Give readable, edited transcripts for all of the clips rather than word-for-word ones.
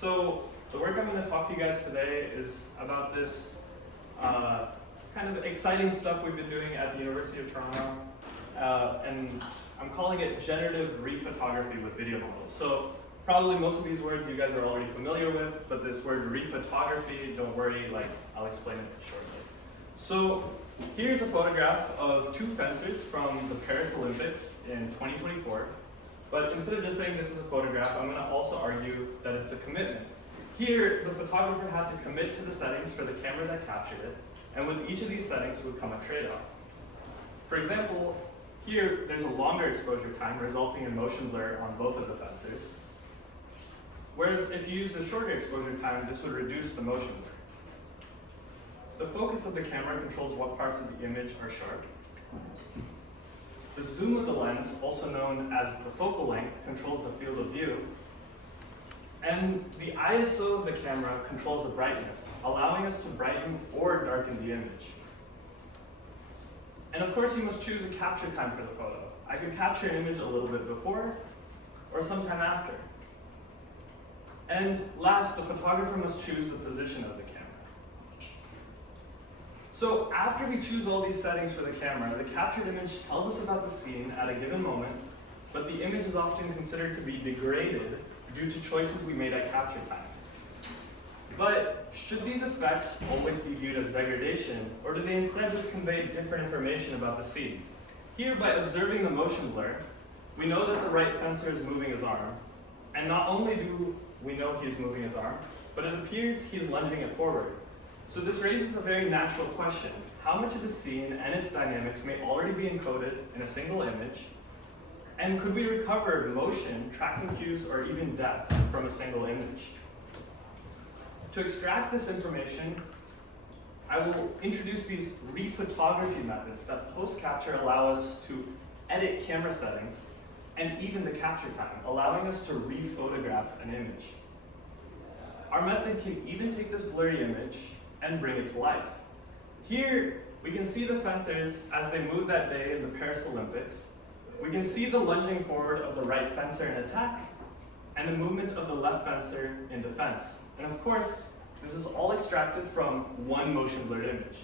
So the work I'm going to talk to you guys today is about this kind of exciting stuff we've been doing at the University of Toronto, and I'm calling it generative rephotography with video models. So probably most of these words you guys are already familiar with, but this word rephotography, don't worry, I'll explain it shortly. So here's a photograph of two fencers from the Paris Olympics in 2024. But instead of just saying this is a photograph, I'm going to also argue that it's a commitment. Here, the photographer had to commit to the settings for the camera that captured it, and with each of these settings would come a trade-off. For example, here there's a longer exposure time resulting in motion blur on both of the fencers. Whereas if you use a shorter exposure time, this would reduce the motion blur. The focus of the camera controls what parts of the image are sharp. The zoom of the lens, also known as the focal length, controls the field of view. And the ISO of the camera controls the brightness, allowing us to brighten or darken the image. And of course, you must choose a capture time for the photo. I can capture an image a little bit before or sometime after. And last, the photographer must choose the position of the camera. So after we choose all these settings for the camera, the captured image tells us about the scene at a given moment, but the image is often considered to be degraded due to choices we made at capture time. But should these effects always be viewed as degradation, or do they instead just convey different information about the scene? Here, by observing the motion blur, we know that the right fencer is moving his arm, and not only do we know he is moving his arm, but it appears he is lunging it forward. So this raises a very natural question. How much of the scene and its dynamics may already be encoded in a single image? And could we recover motion, tracking cues, or even depth from a single image? To extract this information, I will introduce these rephotography methods that post-capture allow us to edit camera settings and even the capture time, allowing us to rephotograph an image. Our method can even take this blurry image and bring it to life. Here, we can see the fencers as they move that day in the Paris Olympics. We can see the lunging forward of the right fencer in attack, and the movement of the left fencer in defense. And of course, this is all extracted from one motion blurred image.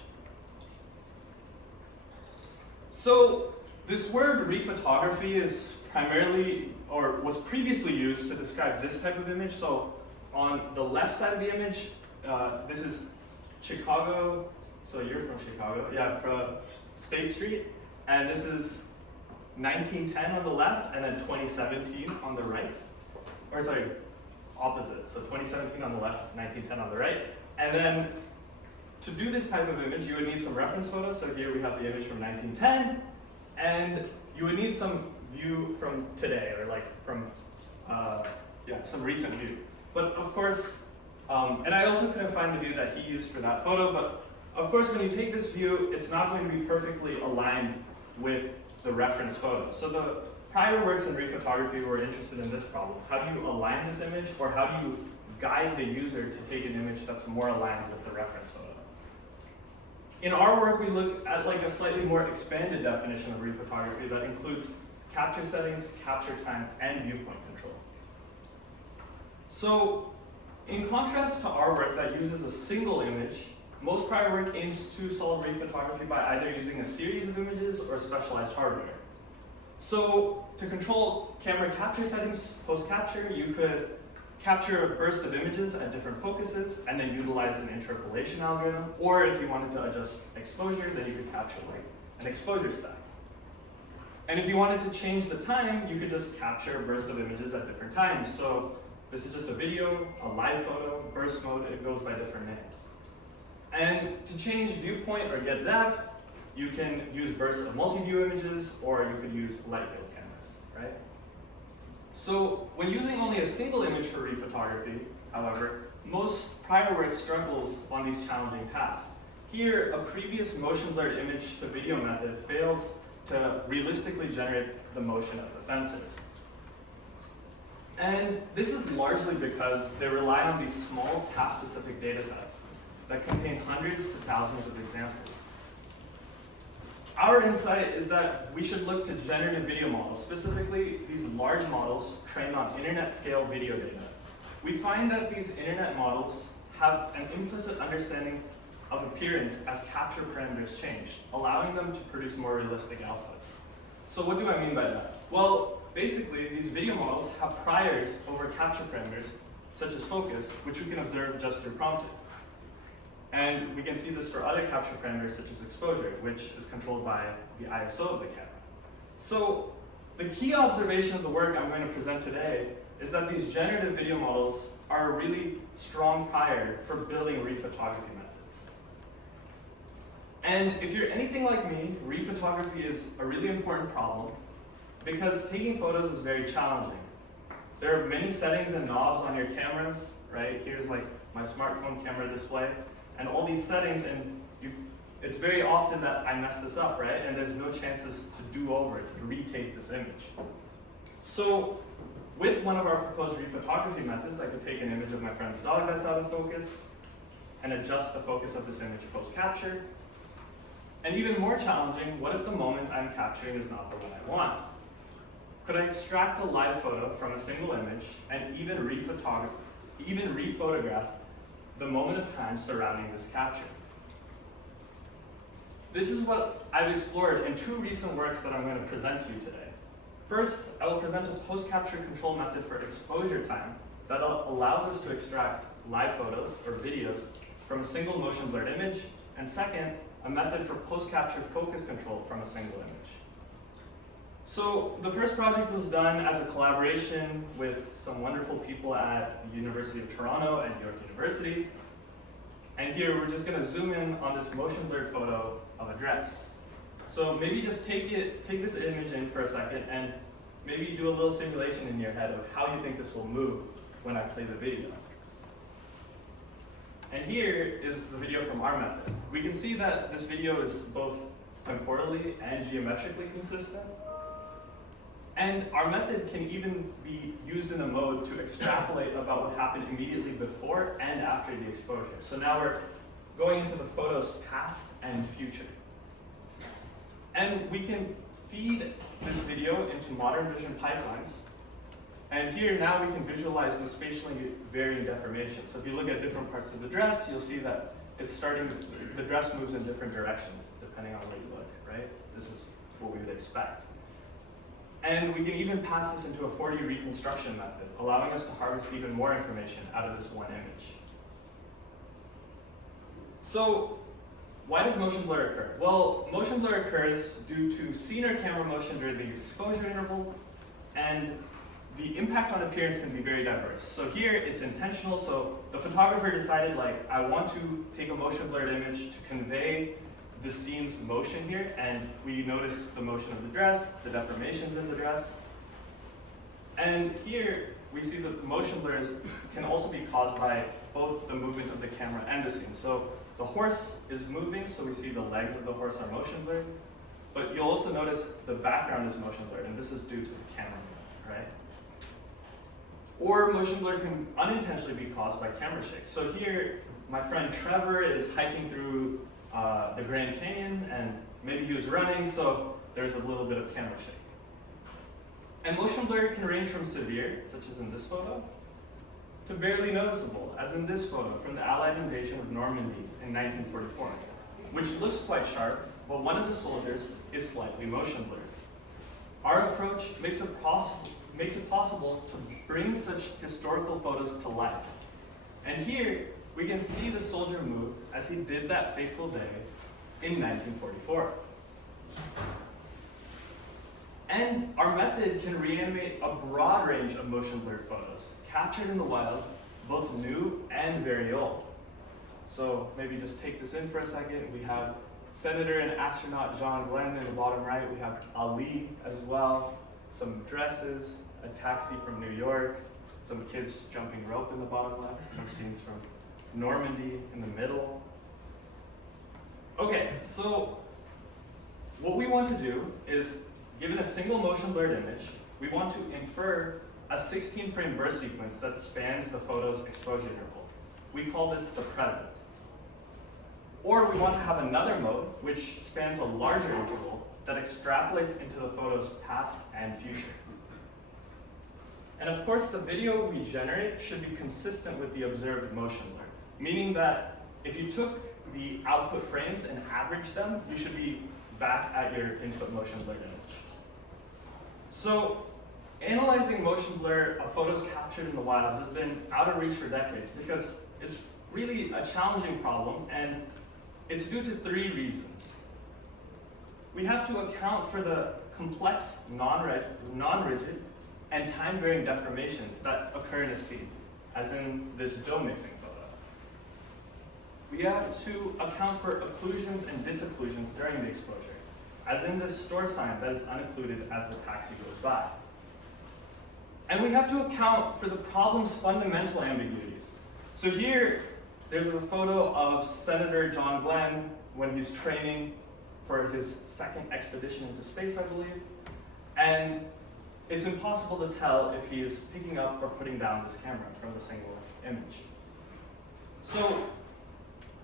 So this word rephotography is primarily, or was previously used to describe this type of image. So on the left side of the image, this is Chicago, so you're from Chicago, yeah, from State Street, and this is 1910 on the left, and then 2017 on the right, or sorry, opposite, so 2017 on the left, 1910 on the right, and then to do this type of image, you would need some reference photos, so here we have the image from 1910, and you would need some view from today, or from, some recent view. But of course, and I also couldn't find the view that he used for that photo, but of course when you take this view, it's not going to be perfectly aligned with the reference photo. So the prior works in rephotography were interested in this problem. How do you align this image, or how do you guide the user to take an image that's more aligned with the reference photo? In our work, we look at a slightly more expanded definition of rephotography that includes capture settings, capture time, and viewpoint control. So, in contrast to our work that uses a single image, most prior work aims to solve rephotography by either using a series of images or specialized hardware. So to control camera capture settings post-capture, you could capture a burst of images at different focuses and then utilize an interpolation algorithm, or if you wanted to adjust exposure, then you could capture an exposure stack. And if you wanted to change the time, you could just capture a burst of images at different times. So this is just a video, a live photo, burst mode, it goes by different names. And to change viewpoint or get depth, you can use bursts of multi-view images, or you could use light field cameras, right? So when using only a single image for rephotography, however, most prior work struggles on these challenging tasks. Here, a previous motion blurred image to video method fails to realistically generate the motion of the fencers. And this is largely because they rely on these small task-specific data sets that contain hundreds to thousands of examples. Our insight is that we should look to generative video models, specifically these large models trained on internet-scale video data. we find that these internet models have an implicit understanding of appearance as capture parameters change, allowing them to produce more realistic outputs. So what do I mean by that? Well, basically, these video models have priors over capture parameters, such as focus, which we can observe just through prompting. And we can see this for other capture parameters, such as exposure, which is controlled by the ISO of the camera. So the key observation of the work I'm going to present today is that these generative video models are a really strong prior for building rephotography methods. And if you're anything like me, rephotography is a really important problem because taking photos is very challenging. There are many settings and knobs on your cameras, right? Here's like my smartphone camera display, and all these settings, and it's very often that I mess this up, right? And there's no chances to do over, to retake this image. So with one of our proposed rephotography methods, I could take an image of my friend's dog that's out of focus and adjust the focus of this image post-capture. And even more challenging, what if the moment I'm capturing is not the one I want? Could I extract a live photo from a single image and even rephotograph the moment of time surrounding this capture? This is what I've explored in two recent works that I'm going to present to you today. First, I will present a post-capture control method for exposure time that allows us to extract live photos or videos from a single motion blurred image, and second, a method for post-capture focus control from a single image. So the first project was done as a collaboration with some wonderful people at the University of Toronto and York University. And here we're just going to zoom in on this motion blurred photo of a dress. So maybe just take this image in for a second and maybe do a little simulation in your head of how you think this will move when I play the video. And here is the video from our method. We can see that this video is both temporally and geometrically consistent. And our method can even be used in a mode to extrapolate about what happened immediately before and after the exposure. So now we're going into the photo's past and future. And we can feed this video into modern vision pipelines. And here now we can visualize the spatially varying deformation. So if you look at different parts of the dress, you'll see that the dress moves in different directions depending on where you look, right? This is what we would expect. And we can even pass this into a 4D reconstruction method, allowing us to harvest even more information out of this one image. So why does motion blur occur? Well, motion blur occurs due to scene or camera motion during the exposure interval, and the impact on appearance can be very diverse. So here it's intentional, so the photographer decided, like, I want to take a motion blurred image to convey the scene's motion here, and we notice the motion of the dress, the deformations in the dress. And here we see that the motion blurs can also be caused by both the movement of the camera and the scene. So the horse is moving, so we see the legs of the horse are motion blurred, but you'll also notice the background is motion blurred, and this is due to the camera movement, right? Or motion blur can unintentionally be caused by camera shake. So here, my friend Trevor is hiking through the Grand Canyon, and maybe he was running, so there's a little bit of camera shake. And motion blur can range from severe, such as in this photo, to barely noticeable, as in this photo from the Allied invasion of Normandy in 1944, which looks quite sharp, but one of the soldiers is slightly motion blurred. Our approach makes it possible to bring such historical photos to life. And here, we can see the soldier move as he did that fateful day in 1944. And our method can reanimate a broad range of motion blurred photos, captured in the wild, both new and very old. So maybe just take this in for a second. We have Senator and astronaut John Glenn in the bottom right. We have Ali as well, some dresses, a taxi from New York, some kids jumping rope in the bottom left, some scenes from Normandy in the middle. Okay, so what we want to do is, given a single motion blurred image, we want to infer a 16-frame burst sequence that spans the photo's exposure interval. We call this the present. Or we want to have another mode which spans a larger interval that extrapolates into the photo's past and future. And of course, the video we generate should be consistent with the observed motion blur, meaning that if you took the output frames and averaged them, you should be back at your input motion blurred image. So analyzing motion blur of photos captured in the wild has been out of reach for decades because it's really a challenging problem, and it's due to 3 reasons. We have to account for the complex, non-rigid, and time-varying deformations that occur in a scene, as in this dough mixing photo. We have to account for occlusions and disocclusions during the exposure, as in this store sign that is unoccluded as the taxi goes by. And we have to account for the problem's fundamental ambiguities. So here, there's a photo of Senator John Glenn when he's training for his 2nd expedition into space, I believe. And it's impossible to tell if he is picking up or putting down this camera from a single image. So,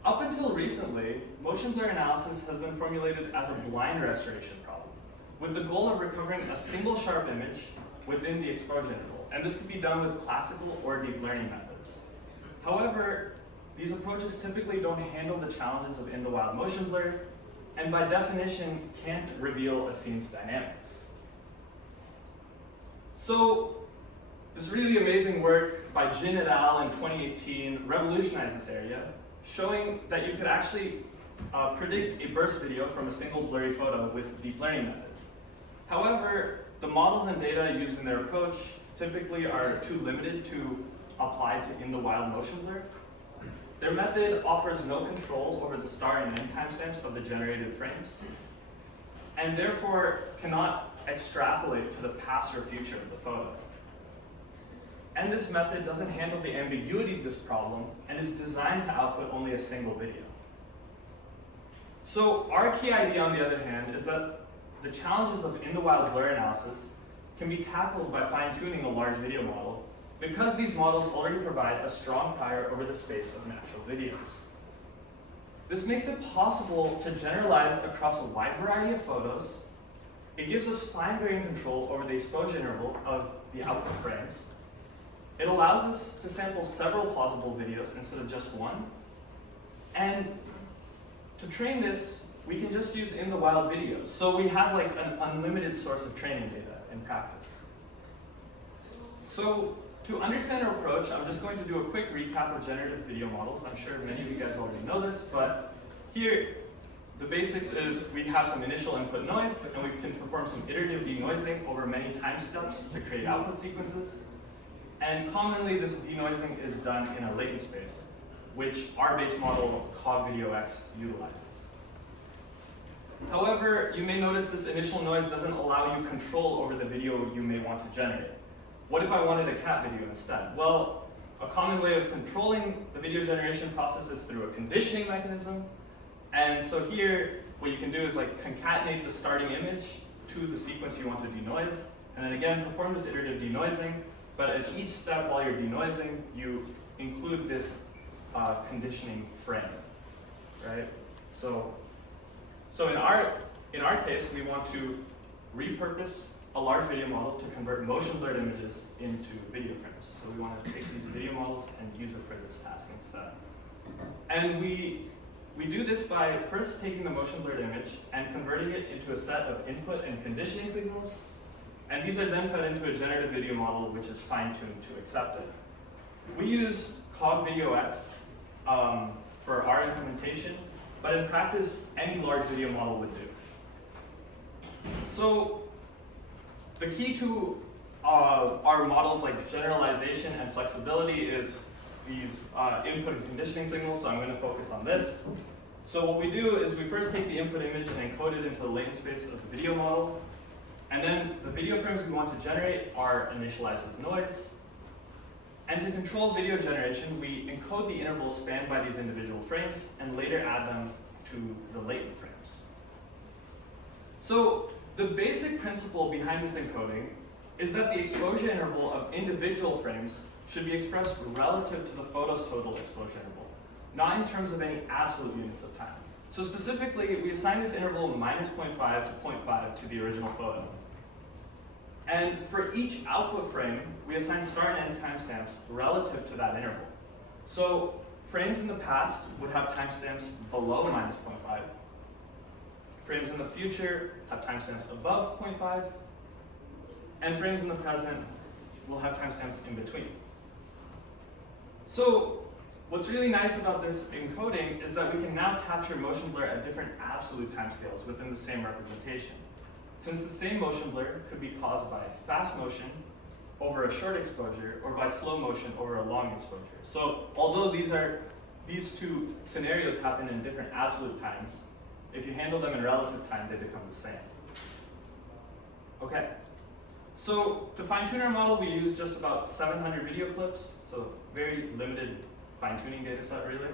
up until recently, motion blur analysis has been formulated as a blind restoration problem, with the goal of recovering a single sharp image within the exposure interval. And this could be done with classical or deep learning methods. However, these approaches typically don't handle the challenges of in-the-wild motion blur, and by definition, can't reveal a scene's dynamics. So, this really amazing work by Jin et al. In 2018 revolutionized this area, showing that you could actually predict a burst video from a single blurry photo with deep learning methods. However, the models and data used in their approach typically are too limited to apply to in-the-wild motion blur. Their method offers no control over the start and end timestamps of the generated frames, and therefore cannot extrapolate to the past or future of the photo. And this method doesn't handle the ambiguity of this problem and is designed to output only a single video. So our key idea, on the other hand, is that the challenges of in-the-wild blur analysis can be tackled by fine-tuning a large video model, because these models already provide a strong prior over the space of natural videos. This makes it possible to generalize across a wide variety of photos. It gives us fine-grained control over the exposure interval of the output frames. It allows us to sample several plausible videos instead of just one. And to train this, we can just use in-the-wild videos. So we have like an unlimited source of training data in practice. So to understand our approach, I'm just going to do a quick recap of generative video models. I'm sure many of you guys already know this, but here, the basics is we have some initial input noise, and we can perform some iterative denoising over many time steps to create output sequences. And commonly, this denoising is done in a latent space, which our base model, CogVideoX, utilizes. However, you may notice this initial noise doesn't allow you control over the video you may want to generate. What if I wanted a cat video instead? Well, a common way of controlling the video generation process is through a conditioning mechanism. And so here, what you can do is like concatenate the starting image to the sequence you want to denoise, and then again, perform this iterative denoising. But at each step while you're denoising, you include this conditioning frame, right? So in our case, we want to repurpose a large video model to convert motion blurred images into video frames. So we want to take these video models and use it for this task instead. And we do this by first taking the motion blurred image and converting it into a set of input and conditioning signals. And these are then fed into a generative video model, which is fine-tuned to accept it. We use CogVideoX for our implementation, but in practice, any large video model would do. So the key to our models like generalization and flexibility is these input and conditioning signals, so I'm going to focus on this. So what we do is we first take the input image and encode it into the latent space of the video model. And then the video frames we want to generate are initialized with noise. And to control video generation, we encode the intervals spanned by these individual frames and later add them to the latent frames. So the basic principle behind this encoding is that the exposure interval of individual frames should be expressed relative to the photo's total exposure interval, not in terms of any absolute units of time. So specifically, we assign this interval -0.5 to 0.5 to the original photo. And for each output frame, we assign start and end timestamps relative to that interval. So frames in the past would have timestamps below -0.5. Frames in the future have timestamps above 0.5. And frames in the present will have timestamps in between. So what's really nice about this encoding is that we can now capture motion blur at different absolute timescales within the same representation. Since the same motion blur could be caused by fast motion over a short exposure or by slow motion over a long exposure. So although these two scenarios happen in different absolute times, if you handle them in relative time, they become the same. Okay, so to fine-tune our model, we use just about 700 video clips, so very limited fine-tuning data set really.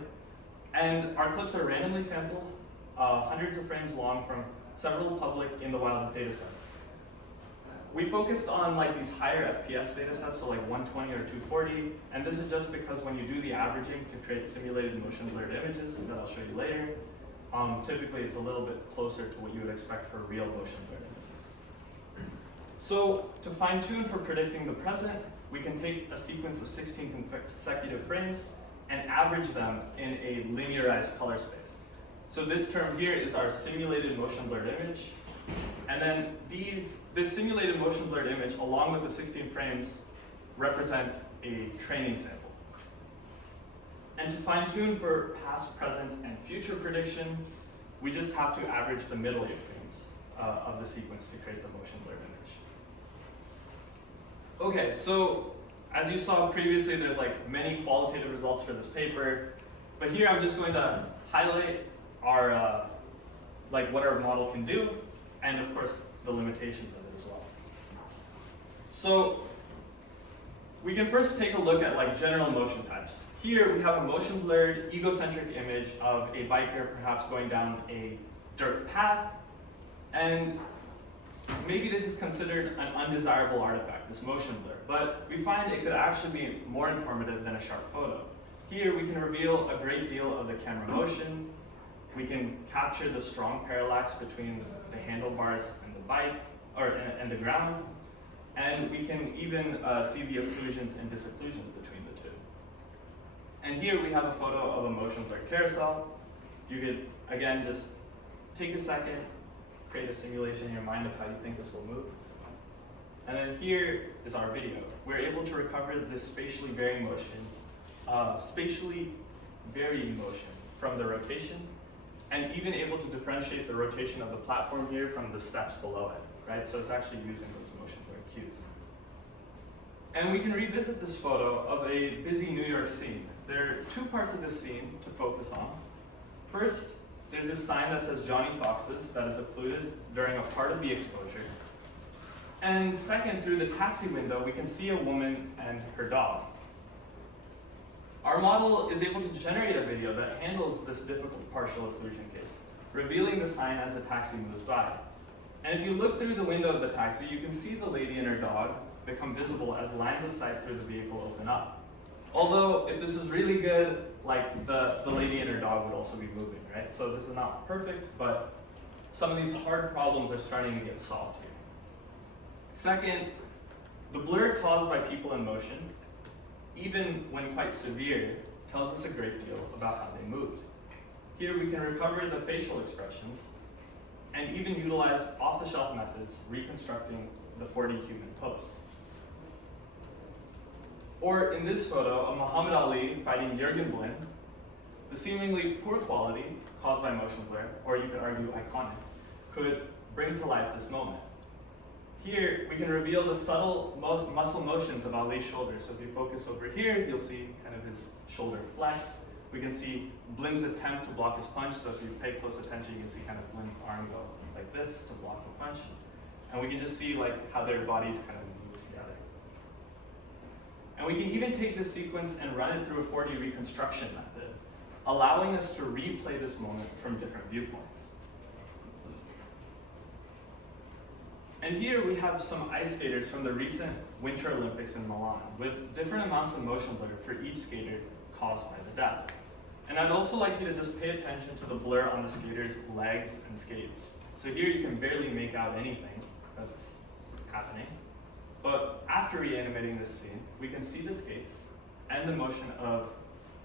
And our clips are randomly sampled, hundreds of frames long from several public in the wild data sets. We focused on like these higher FPS data sets, so like 120 or 240, and this is just because when you do the averaging to create simulated motion blurred images that I'll show you later, typically it's a little bit closer to what you would expect for real motion blurred images. So to fine tune for predicting the present, we can take a sequence of 16 consecutive frames and average them in a linearized color space. So this term here is our simulated motion blurred image. And then this simulated motion blurred image, along with the 16 frames, represent a training sample. And to fine tune for past, present, and future prediction, we just have to average the middle 8 frames of the sequence to create the motion blurred image. Okay, so as you saw previously, there's like many qualitative results for this paper, but here I'm just going to highlight our what our model can do, and of course the limitations of it as well. So we can first take a look at like general motion types. Here we have a motion blurred egocentric image of a biker perhaps going down a dirt path, and maybe this is considered an undesirable artifact, this motion blur, but we find it could actually be more informative than a sharp photo. Here we can reveal a great deal of the camera motion. We can capture the strong parallax between the handlebars and the bike, and the ground, and we can even see the occlusions and disocclusions between the two. And here we have a photo of a motion blurred carousel. You could, again, just take a second, create a simulation in your mind of how you think this will move. And then here is our video. We're able to recover this spatially varying motion from the rotation, and even able to differentiate the rotation of the platform here from the steps below it, right? So it's actually using those motion blur cues. And we can revisit this photo of a busy New York scene. There are two parts of this scene to focus on. First, there's this sign that says Johnny Fox's that is occluded during a part of the exposure. And second, through the taxi window, we can see a woman and her dog. Our model is able to generate a video that handles this difficult partial occlusion case, revealing the sign as the taxi moves by. And if you look through the window of the taxi, you can see the lady and her dog become visible as lines of sight through the vehicle open up. Although, if this is really good, like the lady and her dog would also be moving, right? So this is not perfect, but some of these hard problems are starting to get solved here. Second, the blur caused by people in motion, even when quite severe, tells us a great deal about how they moved. Here we can recover the facial expressions and even utilize off-the-shelf methods reconstructing the 4D human pose. Or in this photo of Muhammad Ali fighting Jurgen Blin, the seemingly poor quality caused by motion blur, or you could argue iconic, could bring to life this moment. Here, we can reveal the subtle muscle motions of Ali's shoulders. So if you focus over here, you'll see kind of his shoulder flex. We can see Blin's attempt to block his punch. So if you pay close attention, you can see kind of Blin's arm go like this to block the punch. And we can just see like how their bodies kind of move together. And we can even take this sequence and run it through a 4D reconstruction method, allowing us to replay this moment from different viewpoints. And here we have some ice skaters from the recent Winter Olympics in Milan, with different amounts of motion blur for each skater caused by the death. And I'd also like you to just pay attention to the blur on the skaters' legs and skates. So here you can barely make out anything that's happening. But after reanimating this scene, we can see the skates and the motion of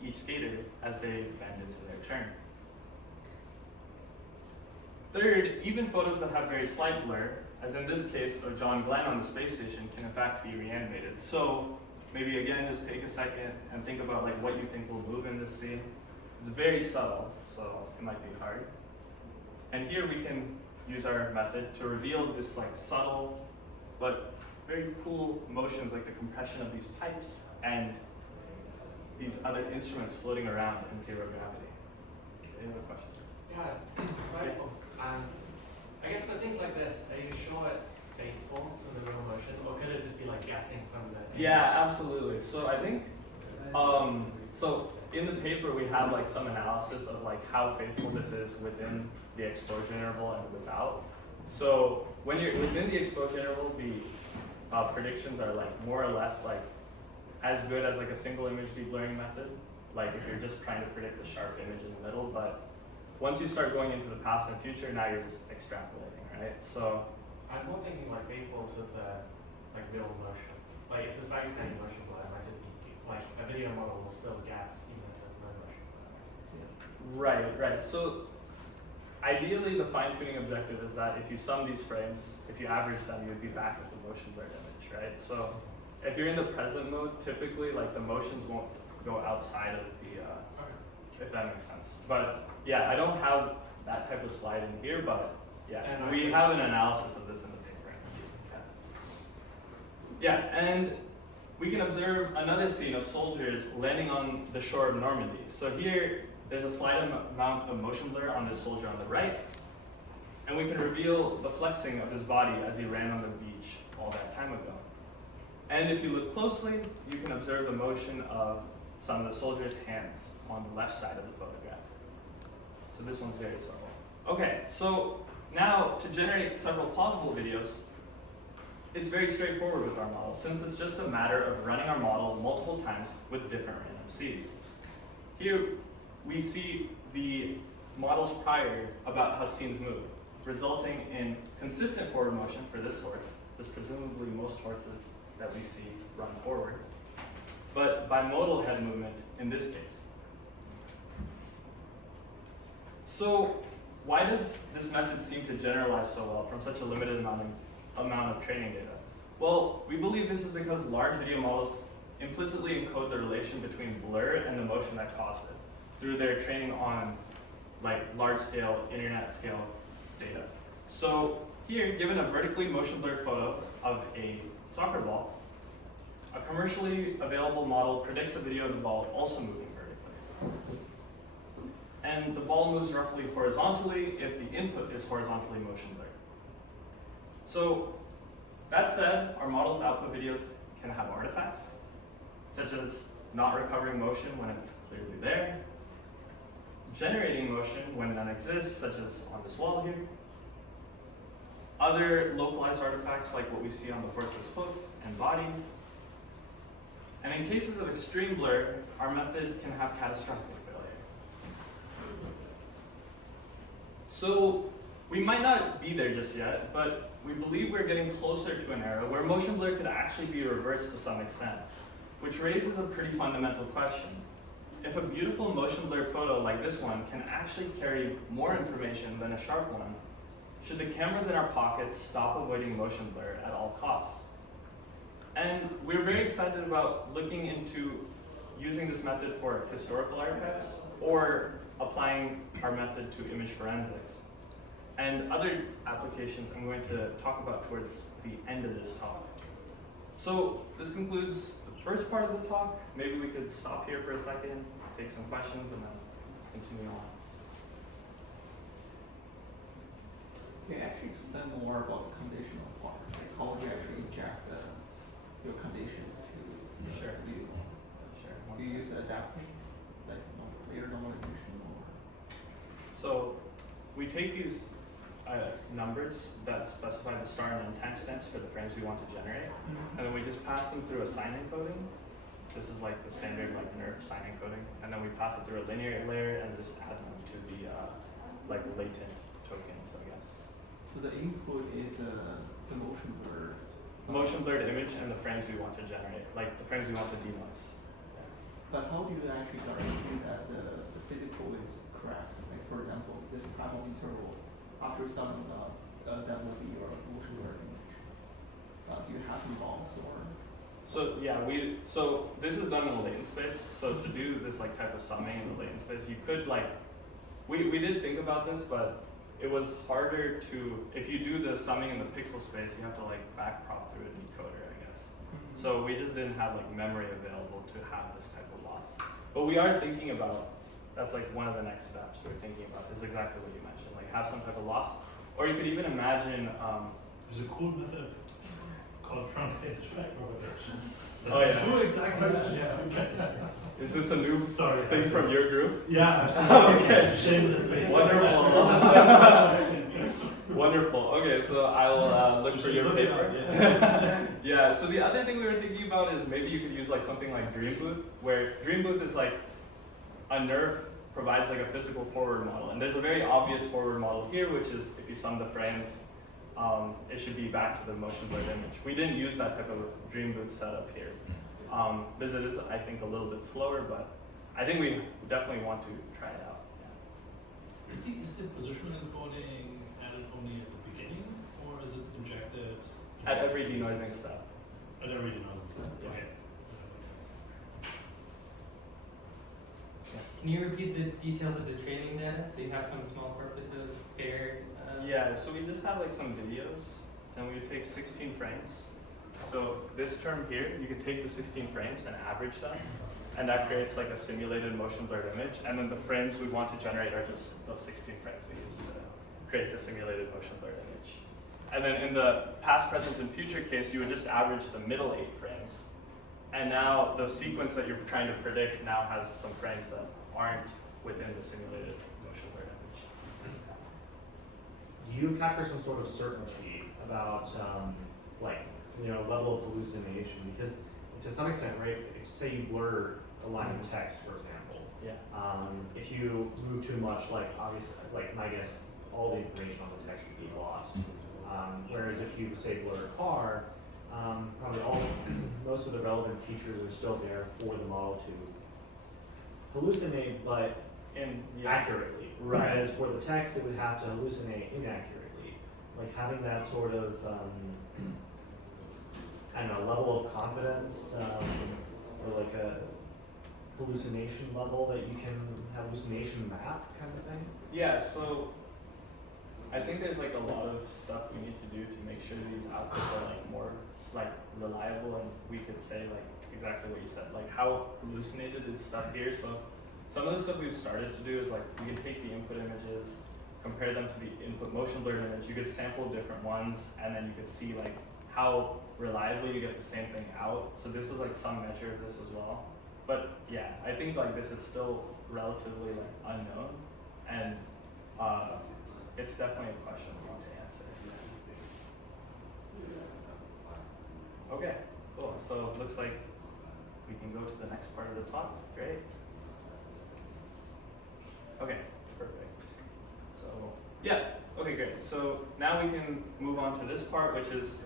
each skater as they bend into their turn. Third, even photos that have very slight blur, as in this case of John Glenn on the space station, can in fact be reanimated. So maybe again, just take a second and think about like what you think will move in this scene. It's very subtle, so it might be hard. And here we can use our method to reveal this like subtle but very cool motions like the compression of these pipes and these other instruments floating around in zero gravity. Any other questions? Yeah, right. I guess for things like this, are you sure it's faithful to the real motion, or could it just be like guessing from the image? Yeah, absolutely. So I think, so in the paper we have like some analysis of like how faithful this is within the exposure interval and without. So when you're within the exposure interval, the predictions are like more or less like as good as like a single image deblurring method. Like if you're just trying to predict the sharp image in the middle, but once you start going into the past and future, now you're just extrapolating, right? So I'm more thinking like faithful to the like real motions. Like if there's very tiny motion blur, it might just be like a video model will still guess even if there's no motion blur. right. So ideally, the fine-tuning objective is that if you sum these frames, if you average them, you would be back at the motion blurred image, right? So if you're in the present mode, typically like the motions won't go outside of the, if that makes sense. But yeah, I don't have that type of slide in here, but yeah, And we have an analysis of this in the paper. Yeah, and we can observe another scene of soldiers landing on the shore of Normandy. So here, there's a slight amount of motion blur on this soldier on the right, and we can reveal the flexing of his body as he ran on the beach all that time ago. And if you look closely, you can observe the motion of some of the soldiers' hands on the left side of the photograph. So this one's very subtle. Okay, so now to generate several plausible videos, it's very straightforward with our model, since it's just a matter of running our model multiple times with different random seeds. Here, we see the models prior about how scenes move, resulting in consistent forward motion for this horse, because presumably most horses that we see run forward, but bimodal head movement in this case. So why does this method seem to generalize so well from such a limited amount of training data? Well, we believe this is because large video models implicitly encode the relation between blur and the motion that caused it through their training on like large-scale, internet-scale data. So here, given a vertically motion blurred photo of a soccer ball, a commercially available model predicts a video of the ball also moving vertically. And the ball moves roughly horizontally if the input is horizontally motion blurred. So that said, our model's output videos can have artifacts, such as not recovering motion when it's clearly there, generating motion when none exists, such as on this wall here, other localized artifacts like what we see on the horse's hoof and body. And in cases of extreme blur, our method can have catastrophic failure. So we might not be there just yet, but we believe we're getting closer to an era where motion blur could actually be reversed to some extent, which raises a pretty fundamental question. If a beautiful motion blurred photo like this one can actually carry more information than a sharp one, should the cameras in our pockets stop avoiding motion blur at all costs? And we're very excited about looking into using this method for historical archives or applying our method to image forensics. And other applications I'm going to talk about towards the end of this talk. So this concludes the first part of the talk. Maybe we could stop here for a second, take some questions, and then continue on. Can you actually explain more about the conditional part? Like how do you actually inject your conditions to Sure. view? Sure. Do you use adapting, like clear normalization, or? So we take these numbers that specify the star and end timestamps for the frames we want to generate, and then we just pass them through a sign encoding. This is like the standard like NERF sign encoding, and then we pass it through a linear layer and just add them to the like latent tokens, I guess. So the input is the motion blur motion blurred image and the frames we want to generate, like the frames we want to denoise. But how do you actually guarantee that the physical is correct? Like for example, this time of interval after summing up, that will be your motion blurred image. Do you have some loss or? So yeah, so this is done in the latent space. So to do this like type of summing in the latent space, you could like, we did think about this, but it was harder to, if you do the summing in the pixel space, you have to like backprop through a decoder, I guess. So we just didn't have like memory available to have this type of loss. But we are thinking about, that's like one of the next steps we're thinking about is exactly what you mentioned, like have some type of loss. Or you could even imagine, There's a cool method called truncated propagation. Oh, yeah. Who exactly is that? Yeah. is this a new Sorry. thing from your group? Yeah. Okay. Shamelessly. Wonderful. Wonderful. Okay, so I'll look for your paper. Yeah, so the other thing we were thinking about is maybe you could use like something like Dream Booth, where Dream Booth is like a nerve provides like a physical forward model. And there's a very obvious forward model here, which is if you sum the frames, it should be back to the motion blurred image. We didn't use that type of Dream Booth setup here. Because it is, I think, a little bit slower, but I think we definitely want to try it out. Yeah. Is the positioning encoding added only at the beginning, or is it injected At every denoising step. At every denoising step? Yeah. Okay. Can you repeat the details of the training data? So you have some small corpus of paired. Yeah, so we just have like some videos, and we take 16 frames. So this term here, you can take the 16 frames and average them, and that creates like a simulated motion blurred image. And then the frames we want to generate are just those 16 frames we use to create the simulated motion blurred image. And then in the past, present, and future case, you would just average the middle 8 frames. And now the sequence that you're trying to predict now has some frames that aren't within the simulated motion blurred image. Do you capture some sort of certainty about, level of hallucination? Because to some extent, right, say you blur a line of text, for example. Yeah. If you move too much, obviously, my guess, all the information on the text would be lost. Whereas if you, say, blur a car, probably most of the relevant features are still there for the model to hallucinate, but accurately. Right. Whereas for the text, it would have to hallucinate inaccurately. Like having that sort of, level of confidence, or like a hallucination level that you can hallucination map kind of thing. Yeah, so I think there's like a lot of stuff we need to do to make sure these outputs are like more like reliable, and we could say like exactly what you said, like how hallucinated is stuff here. So some of the stuff we've started to do is like we could take the input images, compare them to the input motion blurred image. You could sample different ones, and then you could see like how reliably you get the same thing out. So this is like some measure of this as well. But yeah, I think like this is still relatively like unknown, and it's definitely a question we want to answer. Okay, cool. So it looks like we can go to the next part of the talk. Great. Okay, perfect. So yeah, okay, great. So now we can move on to this part, which is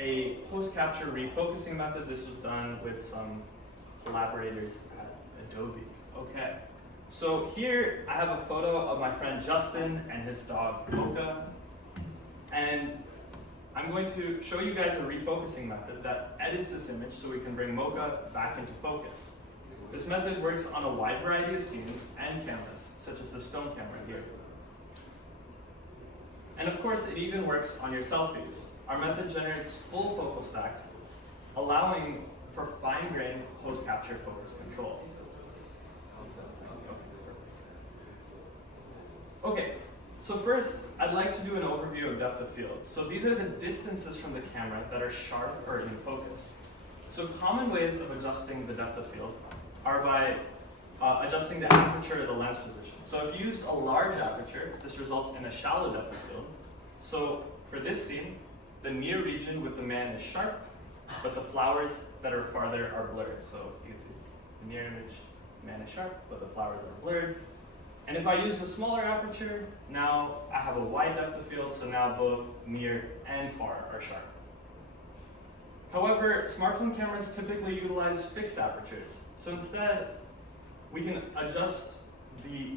a post-capture refocusing method. This was done with some collaborators at Adobe. Okay, so here I have a photo of my friend Justin and his dog Mocha, and I'm going to show you guys a refocusing method that edits this image so we can bring Mocha back into focus. This method works on a wide variety of scenes and cameras, such as this film camera here. And of course, it even works on your selfies. Our method generates full focal stacks, allowing for fine-grained post-capture focus control. Okay, so first, I'd like to do an overview of depth of field. So these are the distances from the camera that are sharp or in focus. So common ways of adjusting the depth of field are by adjusting the aperture or the lens position. So if you used a large aperture, this results in a shallow depth of field. So for this scene, the near region with the man is sharp, but the flowers that are farther are blurred. So you can see the near image, man is sharp, but the flowers are blurred. And if I use a smaller aperture, now I have a wide depth of field, so now both near and far are sharp. However, smartphone cameras typically utilize fixed apertures. So instead, we can adjust the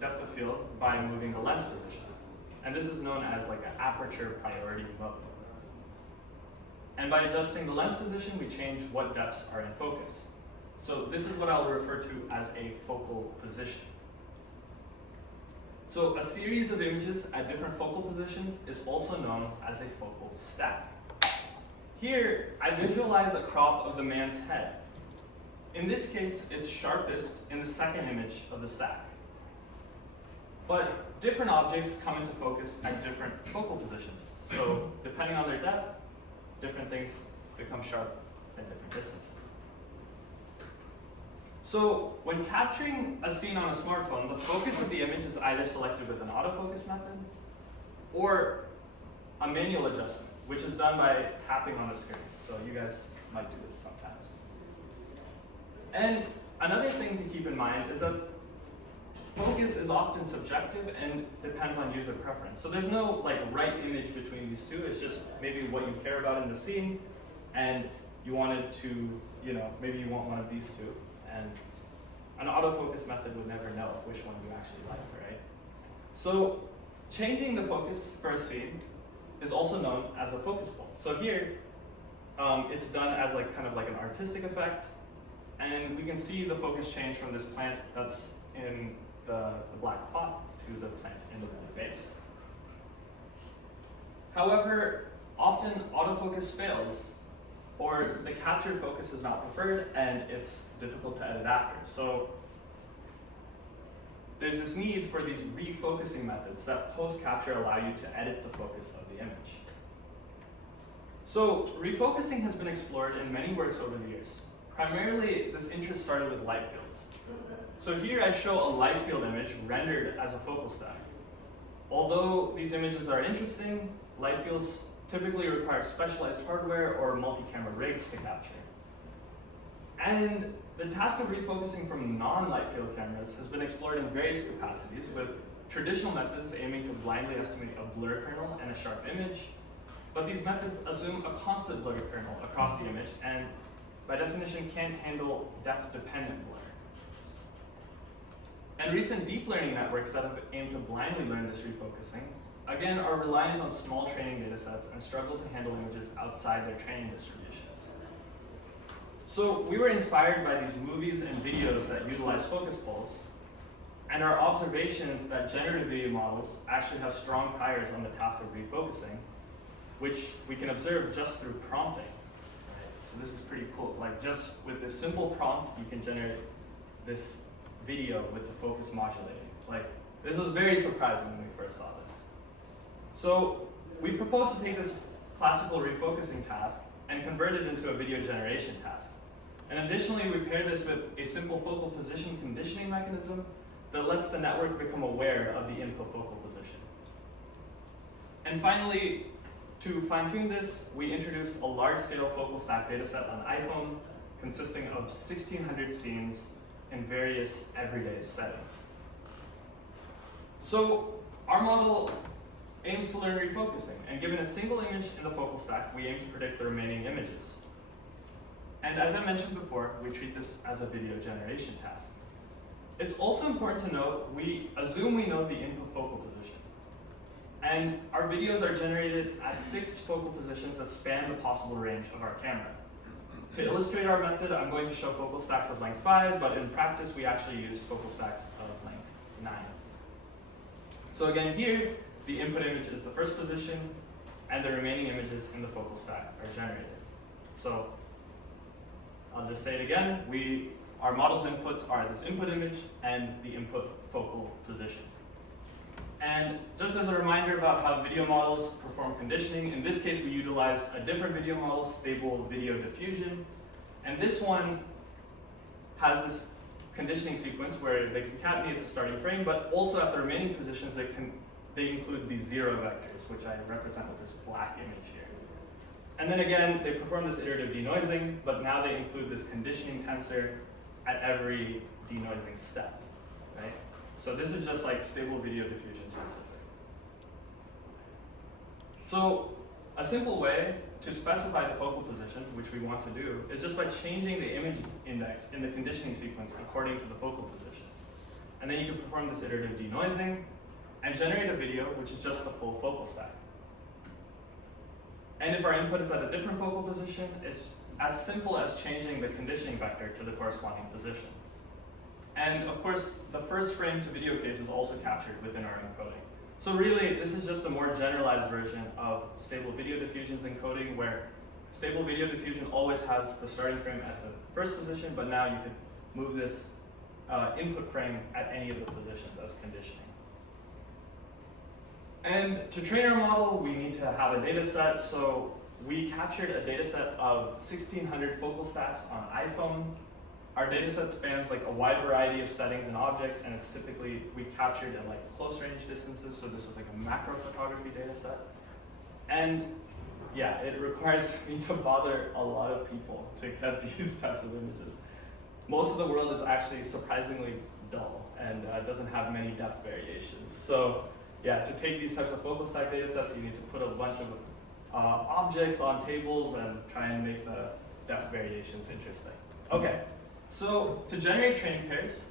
depth of field by moving the lens position. And this is known as like an aperture priority mode. And by adjusting the lens position, we change what depths are in focus. So this is what I'll refer to as a focal position. So a series of images at different focal positions is also known as a focal stack. Here, I visualize a crop of the man's head. In this case, it's sharpest in the second image of the stack. But different objects come into focus at different focal positions. So depending on their depth, different things become sharp at different distances. So when capturing a scene on a smartphone, the focus of the image is either selected with an autofocus method or a manual adjustment, which is done by tapping on the screen. So you guys might do this sometimes. And another thing to keep in mind is that focus is often subjective and depends on user preference. So there's no like right image between these two. It's just maybe what you care about in the scene, and you wanted to, maybe you want one of these two. And an autofocus method would never know which one you actually like, right? So changing the focus for a scene is also known as a focus pull. So here, it's done as kind of like an artistic effect, and we can see the focus change from this plant that's in the black pot to the plant in the blue vase. However, often autofocus fails, or the captured focus is not preferred, and it's difficult to edit after. So there's this need for these refocusing methods that post-capture allow you to edit the focus of the image. So refocusing has been explored in many works over the years. Primarily, this interest started with light fields. So here I show a light field image rendered as a focal stack. Although these images are interesting, light fields typically require specialized hardware or multi-camera rigs to capture. And the task of refocusing from non-light field cameras has been explored in various capacities, with traditional methods aiming to blindly estimate a blur kernel and a sharp image. But these methods assume a constant blur kernel across the image, and by definition can't handle depth-dependent blur. And recent deep learning networks that have aimed to blindly learn this refocusing, again, are reliant on small training data sets and struggle to handle images outside their training distributions. So we were inspired by these movies and videos that utilize focus pulls, and our observations that generative video models actually have strong priors on the task of refocusing, which we can observe just through prompting. So this is pretty cool. Like just with this simple prompt, you can generate this video with the focus modulating. Like this was very surprising when we first saw this. So we proposed to take this classical refocusing task and convert it into a video generation task. And additionally, we pair this with a simple focal position conditioning mechanism that lets the network become aware of the input focal position. And finally, to fine-tune this, we introduced a large-scale focal stack dataset on iPhone consisting of 1,600 scenes in various everyday settings. So our model aims to learn refocusing, and given a single image in the focal stack, we aim to predict the remaining images. And as I mentioned before, we treat this as a video generation task. It's also important to note, we assume we know the input focal position. And our videos are generated at fixed focal positions that span the possible range of our camera. To illustrate our method, I'm going to show focal stacks of length 5, but in practice, we actually use focal stacks of length 9. So again, here, the input image is the first position, and the remaining images in the focal stack are generated. So I'll just say it again. Our model's inputs are this input image and the input focal position. And just as a reminder about how video models perform conditioning, in this case we utilize a different video model, stable video diffusion. And this one has this conditioning sequence where they concatenate the starting frame, but also at the remaining positions they include these zero vectors, which I represent with this black image here. And then again, they perform this iterative denoising, but now they include this conditioning tensor at every denoising step, right? So this is just like stable video diffusion specific. So a simple way to specify the focal position, which we want to do, is just by changing the image index in the conditioning sequence according to the focal position. And then you can perform this iterative denoising and generate a video, which is just the full focal stack. And if our input is at a different focal position, it's as simple as changing the conditioning vector to the corresponding position. And of course, the first frame to video case is also captured within our encoding. So really, this is just a more generalized version of stable video diffusion's encoding, where stable video diffusion always has the starting frame at the first position, but now you could move this input frame at any of the positions as conditioning. And to train our model, we need to have a data set. So we captured a data set of 1,600 focal stacks on iPhone. Our data set spans like a wide variety of settings and objects, and it's typically, we captured in like close range distances, so this is like a macro photography data set. And yeah, it requires me to bother a lot of people to get these types of images. Most of the world is actually surprisingly dull and doesn't have many depth variations. So yeah, to take these types of focal stack data sets, you need to put a bunch of objects on tables and try and make the depth variations interesting. Okay. So to generate training pairs,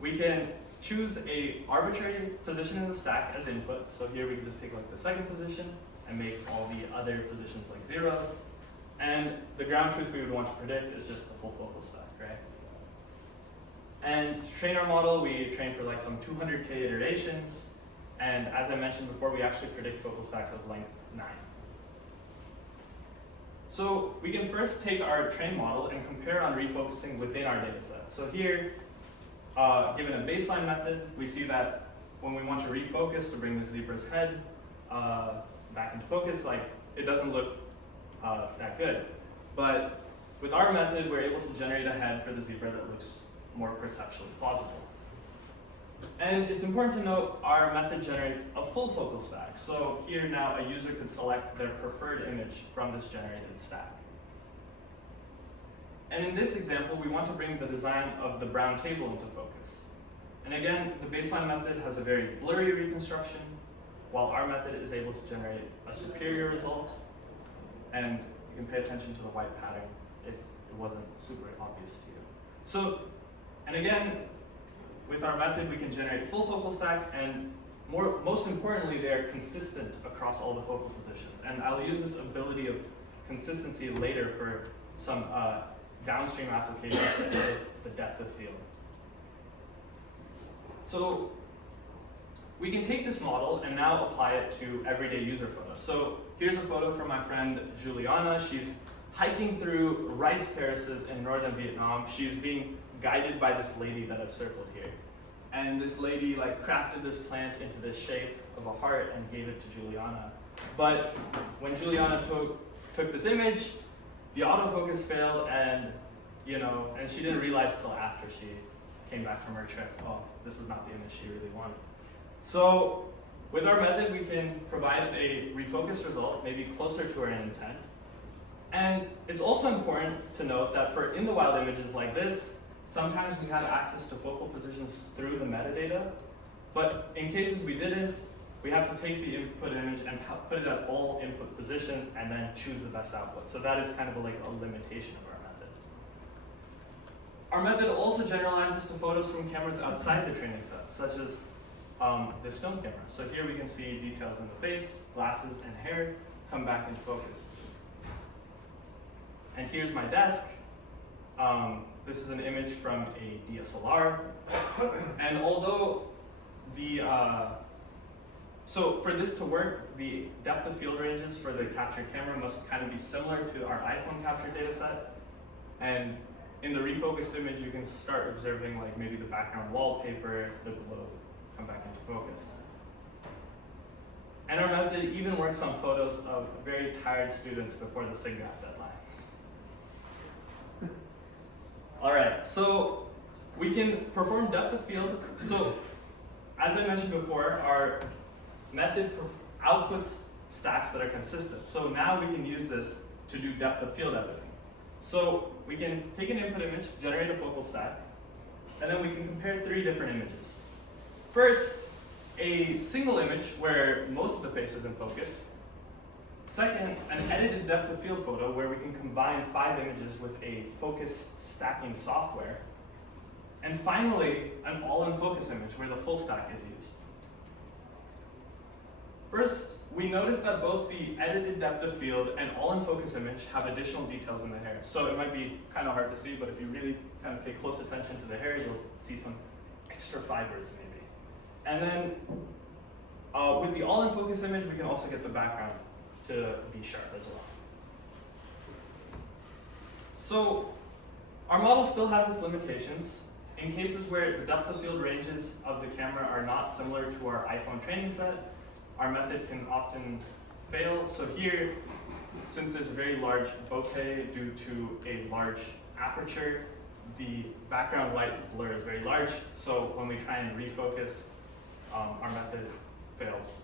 we can choose a arbitrary position in the stack as input. So here we can just take like the second position and make all the other positions like zeros. And the ground truth we would want to predict is just the full focal stack, right? And to train our model, we train for like some 200K iterations. And as I mentioned before, we actually predict focal stacks of length 9. So we can first take our trained model and compare on refocusing within our data set. So here, given a baseline method, we see that when we want to refocus to bring the zebra's head back into focus, like it doesn't look that good. But with our method, we're able to generate a head for the zebra that looks more perceptually plausible. And it's important to note our method generates a full focal stack. So here now a user could select their preferred image from this generated stack. And in this example, we want to bring the design of the brown table into focus. And again, the baseline method has a very blurry reconstruction, while our method is able to generate a superior result. And you can pay attention to the white pattern if it wasn't super obvious to you. So, and again, with our method, we can generate full focal stacks, and most importantly, they are consistent across all the focal positions. And I'll use this ability of consistency later for some downstream applications that hit the depth of field. So we can take this model and now apply it to everyday user photos. So here's a photo from my friend Juliana. She's hiking through rice terraces in northern Vietnam. She's being guided by this lady that I've circled here. And this lady like crafted this plant into this shape of a heart and gave it to Juliana. But when Juliana took this image, the autofocus failed, and and she didn't realize till after she came back from her trip, oh, this is not the image she really wanted. So with our method, we can provide a refocused result, maybe closer to our intent. And it's also important to note that for in the wild images like this, sometimes we have access to focal positions through the metadata, but in cases we didn't, we have to take the input image and put it at all input positions and then choose the best output. So that is kind of like a limitation of our method. Our method also generalizes to photos from cameras outside the training set, such as this film camera. So here we can see details in the face, glasses, and hair come back into focus. And here's my desk. This is an image from a DSLR. And although so for this to work, the depth of field ranges for the captured camera must kind of be similar to our iPhone captured data set. And in the refocused image, you can start observing like maybe the background wallpaper, the globe come back into focus. And our method even works on photos of very tired students before the SIGGRAPH deadline. All right, so we can perform depth of field. So as I mentioned before, our method outputs stacks that are consistent. So now we can use this to do depth of field editing. So we can take an input image, generate a focal stack, and then we can compare 3 different images. First, a single image where most of the face is in focus. Second, an edited depth of field photo where we can combine 5 images with a focus stacking software. And finally, an all-in-focus image where the full stack is used. First, we notice that both the edited depth of field and all-in-focus image have additional details in the hair. So it might be kind of hard to see, but if you really kind of pay close attention to the hair, you'll see some extra fibers maybe. And then with the all-in-focus image, we can also get the background to be sharp as well. So our model still has its limitations. In cases where the depth of field ranges of the camera are not similar to our iPhone training set, our method can often fail. So here, since there's a very large bokeh due to a large aperture, the background light blur is very large. So when we try and refocus, our method fails.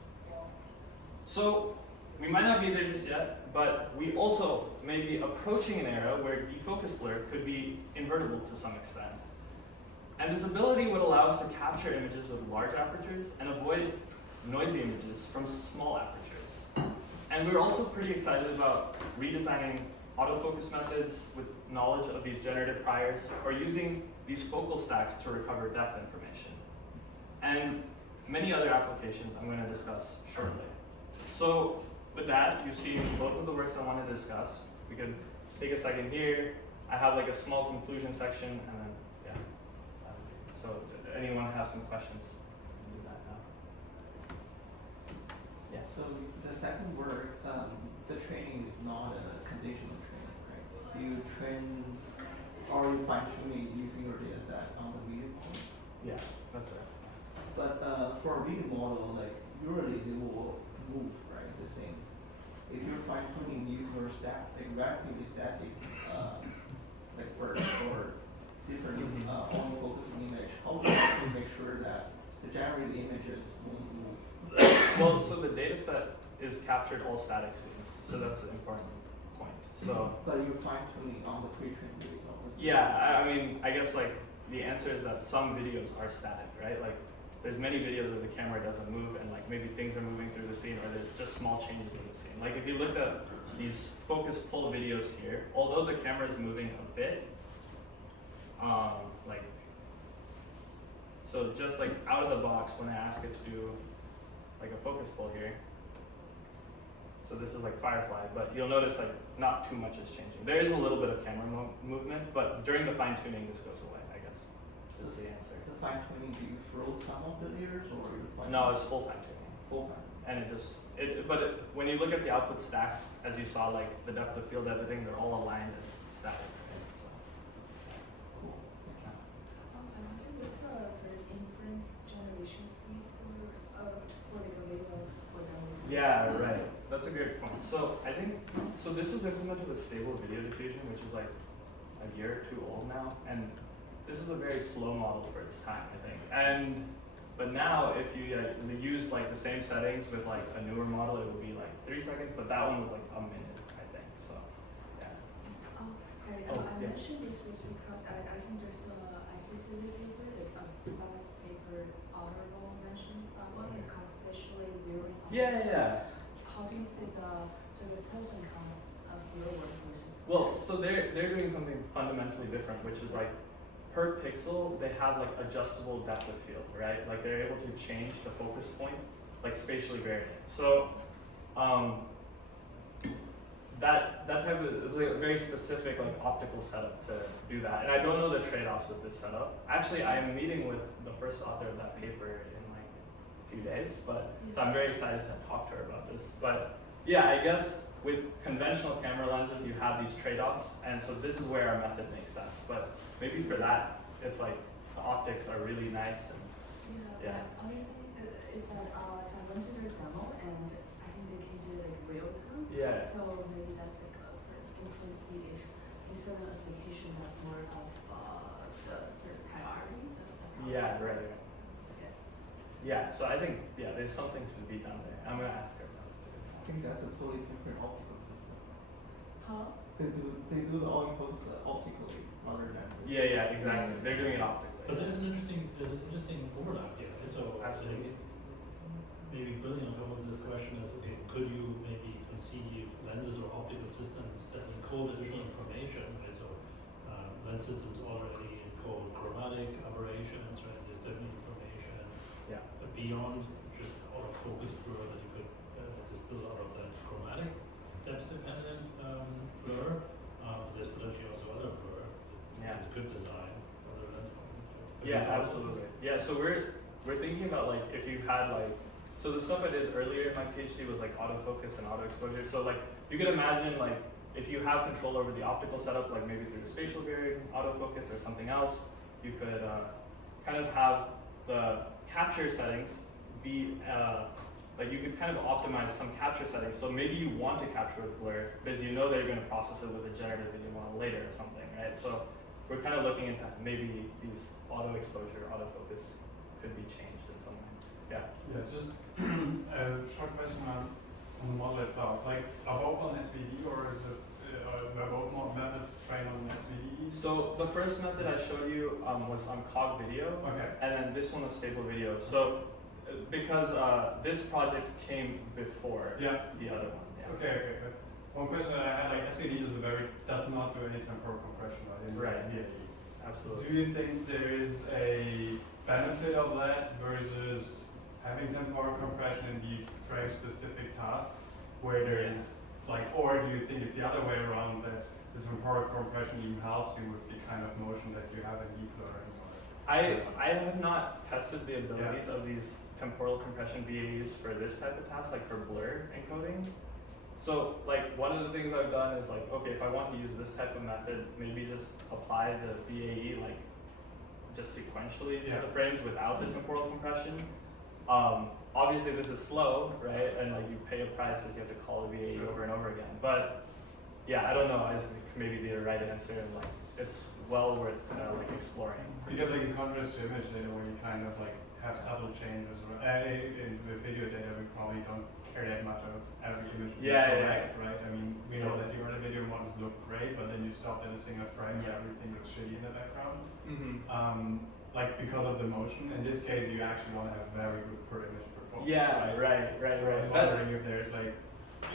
So we might not be there just yet, but we also may be approaching an era where defocus blur could be invertible to some extent. And this ability would allow us to capture images with large apertures and avoid noisy images from small apertures. And we're also pretty excited about redesigning autofocus methods with knowledge of these generative priors, or using these focal stacks to recover depth information. And many other applications I'm going to discuss shortly. So with that, you've seen both of the works I want to discuss. We can take a second here. I have like a small conclusion section, and then, yeah. So anyone have some questions? Do that now. Yeah, so the second work, the training is not a conditional training, right? You train, or you fine tuning using your data set on the video model. Yeah, that's it. But for a video model, like usually they will move, right, the things. If you're fine tuning using your relatively static, like bird or different on focusing image, how do you make sure that the generated images won't move? Well, so the data set is captured all static scenes, so that's an important point. So, but you're fine tuning on the pre-trained results. yeah, I mean, I guess like the answer is that some videos are static, right? Like there's many videos where the camera doesn't move, and like maybe things are moving through the scene, or there's just small changes in the scene. Like if you look at these focus pull videos here, although the camera is moving a bit, like, so just like out of the box when I ask it to do like a focus pull here, so this is like Firefly, but you'll notice like not too much is changing. There is a little bit of camera movement, but during the fine tuning this goes away, I guess, is the answer. So fine tuning, do you froze some of the layers, or you fine No, it's full fine tuning. full fine? And it just, when you look at the output stacks, as you saw, like the depth of field, everything, they're all aligned and static. Right? So, Cool. yeah. I wonder what's a sort of inference generation speed for the video for them? Yeah, right. That's a great point. So I think, so this was implemented with stable video diffusion, which is like a year or two old now, and this is a very slow model for its time, I think. But now, if you use like the same settings with like a newer model, it would be like 3 seconds, but that one was like a minute, I think. So, yeah. Oh, sorry. Oh, I yeah. mentioned this was because I think there's I see silly paper, like a class paper honorable mention. One is constellation mirroring. Yeah. How do you see the sort of pros and cons of your work versus? Well, so they're doing something fundamentally different, which is like per pixel they have like adjustable depth of field, right? Like they're able to change the focus point, like spatially varying. So that type of is like a very specific like optical setup to do that. And I don't know the trade-offs with this setup. Actually, I am meeting with the first author of that paper in like a few days, but so I'm very excited to talk to her about this. But yeah, I guess with conventional camera lenses, you have these trade-offs, and so this is where our method makes sense. But maybe for that, it's like the optics are really nice. And yeah. Honestly, is that so I went to their demo and I think they can do like real time. Yeah. So maybe that's like a sort of inference speed if this sort of application has more of the sort of priority. Yeah, right. Yes. Yeah, so I think, yeah, there's something to be done there. I'm gonna ask her about it too. I think that's a totally different optical system. Huh? They do the all inputs optically rather than. Yeah, exactly. They're doing it optically. But there's an interesting overlap here, right? So Absolutely. maybe building on top of this question is, okay, could you maybe conceive lenses or optical systems that encode additional information, right? So lens systems already encode chromatic aberrations, right? There's different information Yeah. beyond just autofocus blur that you could distill out of that chromatic depth dependent blur. There's potentially also other blur Yeah. that you could design other lens formats. Right? Yeah, absolutely. Yeah, so we're thinking about like if you had like, so the stuff I did earlier in my PhD was like autofocus and auto exposure. So like you could imagine like if you have control over the optical setup, like maybe through the spatial varying autofocus or something else, you could kind of have the capture settings be like you could kind of optimize some capture settings. So maybe you want to capture with blur because you know that you're going to process it with a generative video model later or something, right? So we're kind of looking into maybe these auto exposure, autofocus could be changed in some way. Yeah. Yeah, just a short question on the model itself. Like, are both on SVD or is it, were both methods trained on SVD? So the first method I showed you was on cog video, Okay. and then this one was stable video. So because this project came before Yeah. the other one. Yeah. Okay, good. One question that I had, like SVD does not do any temporal compression, right? in Right. VAE. Absolutely. Do you think there is a benefit of that versus having temporal compression in these frame-specific tasks where there is like, or do you think it's the other way around that the temporal compression even helps you with the kind of motion that you have in deep learning? I have not tested the abilities of these temporal compression VAEs for this type of task, like for blur encoding. So like one of the things I've done is like, okay, if I want to use this type of method, maybe just apply the VAE like just sequentially to the frames without the temporal compression. Obviously this is slow, right? And like you pay a price because you have to call the VAE over and over again. But yeah, I don't know. I think maybe the right answer, and like it's well worth like exploring. Because like in contrast to image data where you kind of like have subtle changes, in the video data we probably don't care that much of every image being correct, right? I mean, we know that your other video models look great, but then you stop at a single frame and everything looks shitty in the background. Mm-hmm. Like because of the motion. In this case, you actually want to have very good per image performance. Yeah, right. So I was wondering if there's like,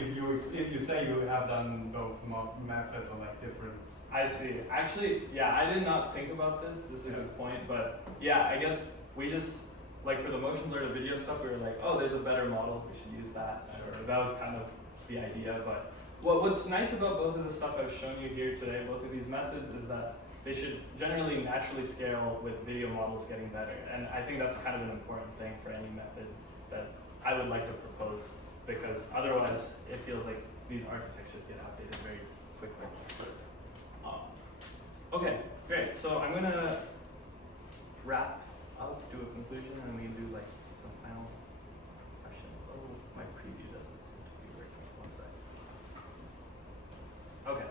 if you say you have done both methods on like different. I see. Actually, yeah, I did not think about this. This is a good point, but yeah, I guess we just like for the motion blur to video stuff, we were like, oh, there's a better model. We should use that. Sure. That was kind of the idea. But what's nice about both of the stuff I've shown you here today, both of these methods, is that they should generally naturally scale with video models getting better. And I think that's kind of an important thing for any method that I would like to propose, because otherwise it feels like these architectures get outdated very quickly. Okay, great. So I'm gonna wrap up, do a conclusion, and we can do like some final questions. Oh, my preview doesn't seem to be working. One sec. Okay,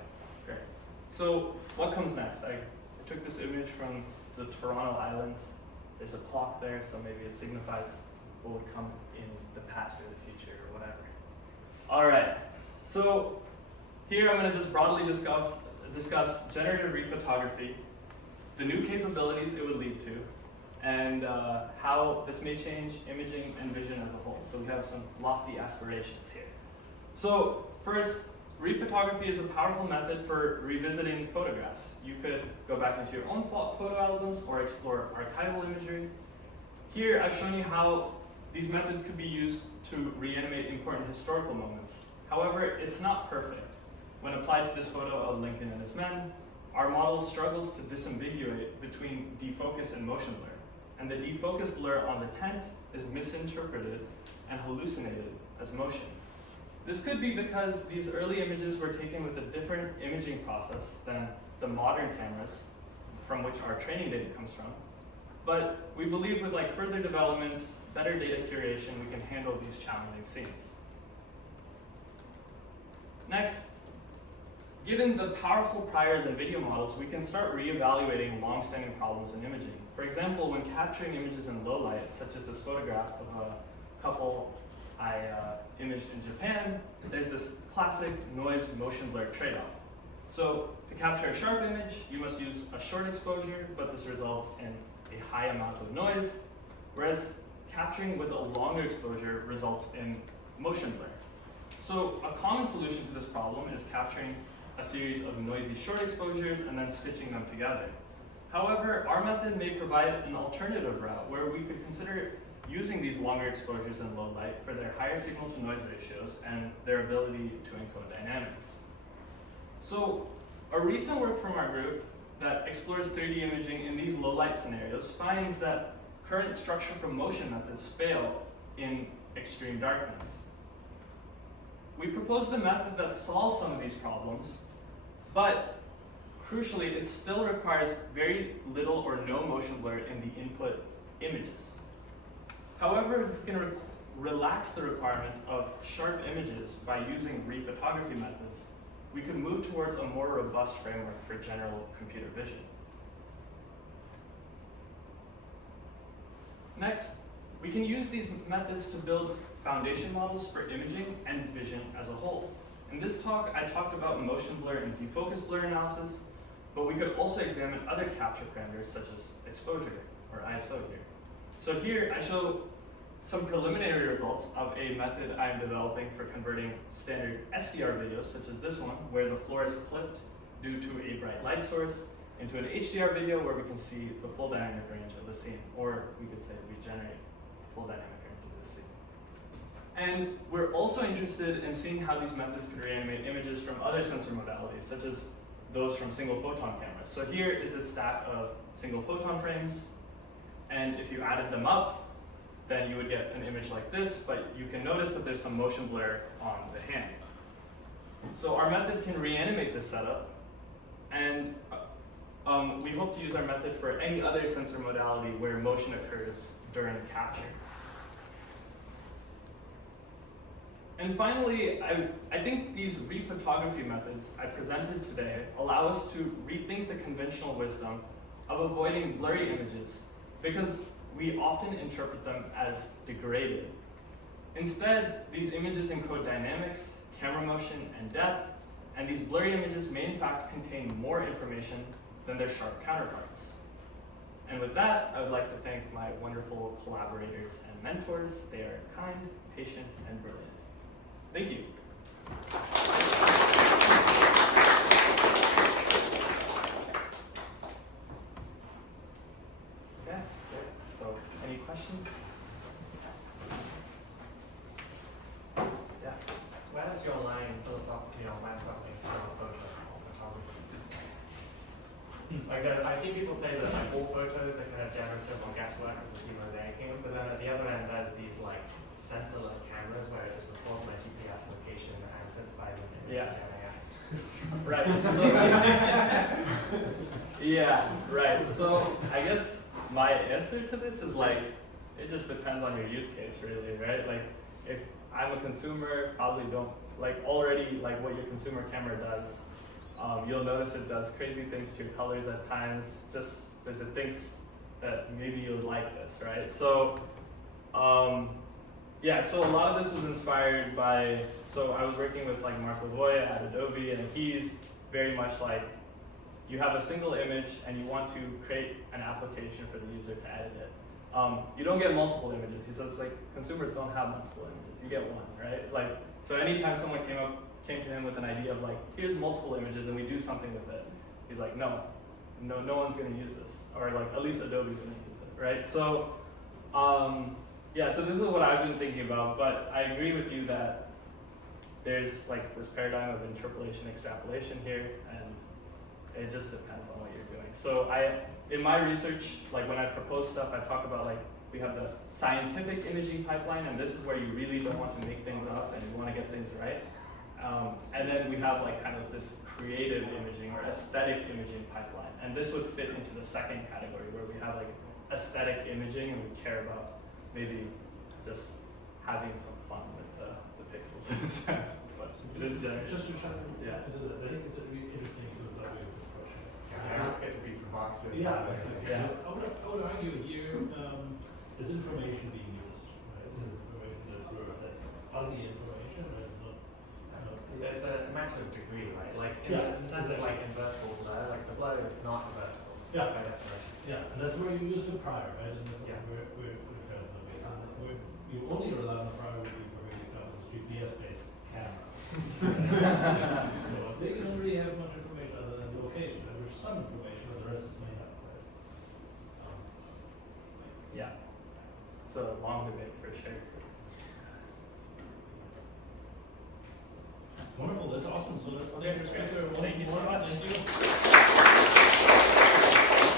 great. So what comes next? I took this image from the Toronto Islands. There's a clock there, so maybe it signifies what would come in the past or the future or whatever. All right, so here I'm going to just broadly discuss generative rephotography, the new capabilities it would lead to, and how this may change imaging and vision as a whole. So we have some lofty aspirations here. So first, rephotography is a powerful method for revisiting photographs. You could go back into your own photo albums or explore archival imagery. Here I've shown you how these methods could be used to reanimate important historical moments. However, it's not perfect. When applied to this photo of Lincoln and his men, our model struggles to disambiguate between defocus and motion blur. And the defocus blur on the tent is misinterpreted and hallucinated as motion. This could be because these early images were taken with a different imaging process than the modern cameras from which our training data comes from. But we believe with like further developments, better data curation, we can handle these challenging scenes. Next, given the powerful priors in video models, we can start reevaluating long-standing problems in imaging. For example, when capturing images in low light, such as this photograph of a couple I imaged in Japan, there's this classic noise-motion blur trade-off. So to capture a sharp image, you must use a short exposure, but this results in a high amount of noise. Whereas capturing with a longer exposure results in motion blur. So a common solution to this problem is capturing a series of noisy short exposures and then stitching them together. However, our method may provide an alternative route where we could consider using these longer exposures in low light for their higher signal to noise ratios and their ability to encode dynamics. So a recent work from our group that explores 3D imaging in these low light scenarios finds that current structure from motion methods fail in extreme darkness. We proposed a method that solves some of these problems, but crucially, it still requires very little or no motion blur in the input images. However, if we can relax the requirement of sharp images by using rephotography methods, we could move towards a more robust framework for general computer vision. Next, we can use these methods to build foundation models for imaging and vision as a whole. In this talk, I talked about motion blur and defocus blur analysis, but we could also examine other capture parameters such as exposure, or ISO here. So here I show some preliminary results of a method I'm developing for converting standard SDR videos, such as this one, where the floor is clipped due to a bright light source, into an HDR video where we can see the full dynamic range of the scene, or we could say we generate the full dynamic range of the scene. And we're also interested in seeing how these methods could reanimate images from other sensor modalities, such as those from single photon cameras. So here is a stack of single photon frames, and if you added them up, then you would get an image like this, but you can notice that there's some motion blur on the hand. So our method can reanimate this setup, and we hope to use our method for any other sensor modality where motion occurs during capture. And finally, I think these rephotography methods I presented today allow us to rethink the conventional wisdom of avoiding blurry images, because we often interpret them as degraded. Instead, these images encode dynamics, camera motion, and depth, and these blurry images may in fact contain more information than their sharp counterparts. And with that, I would like to thank my wonderful collaborators and mentors. They are kind, patient, and brilliant. Thank you. Yeah, great. So any questions? Yeah. Where does your line philosophically on when something is still a photo or photography? Like I see people say that like all photos are kind of generative or guesswork as the mosaicing, but then at the other end there's these like sensorless cameras where it just records my GPS location and synthesizes the image in AI. Right. So, yeah, right. So I guess my answer to this is like, it just depends on your use case really, right? Like if I'm a consumer, probably don't, like already like what your consumer camera does, you'll notice it does crazy things to your colors at times, just because it thinks that maybe you'll like this, right? So, yeah, so a lot of this was inspired by, so I was working with like Mark Lavoie at Adobe, and he's very much like, you have a single image and you want to create an application for the user to edit it. You don't get multiple images. He says like, consumers don't have multiple images, you get one, right? Like, so anytime someone came to him with an idea of like, here's multiple images and we do something with it, he's like, no one's gonna use this, or like at least Adobe's gonna use it, right? So, yeah, so this is what I've been thinking about, but I agree with you that there's like this paradigm of interpolation, extrapolation here, and it just depends on what you're doing. So in my research, like when I propose stuff, I talk about like, we have the scientific imaging pipeline, and this is where you really don't want to make things up and you want to get things right. And then we have like kind of this creative imaging or aesthetic imaging pipeline. And this would fit into the second category where we have like aesthetic imaging and we care about maybe just having some fun with the pixels in a sense. But it is generative. Just to chime in, Yeah. I think it's a really interesting philosophical question. Yeah, ask it to be provocative. Yeah, Yeah. I would argue here, is information being used, right? Information that's fuzzy information, or it's not. There's a matter of degree, right? Like in Yeah, the sense of like invertible blur, like the blur is not invertible Yeah. by definition. Yeah, and that's where you use the prior, right? And that's also Yeah. where it fails. you only rely on priority for example, GPS-based camera. So they don't really have much information other than the location. There's some information, but the rest is made up. Right? Yeah. It's a long debate for sure. Wonderful, that's awesome. So let's Okay, thank your great. speaker once Thank you so more. much. Thank you.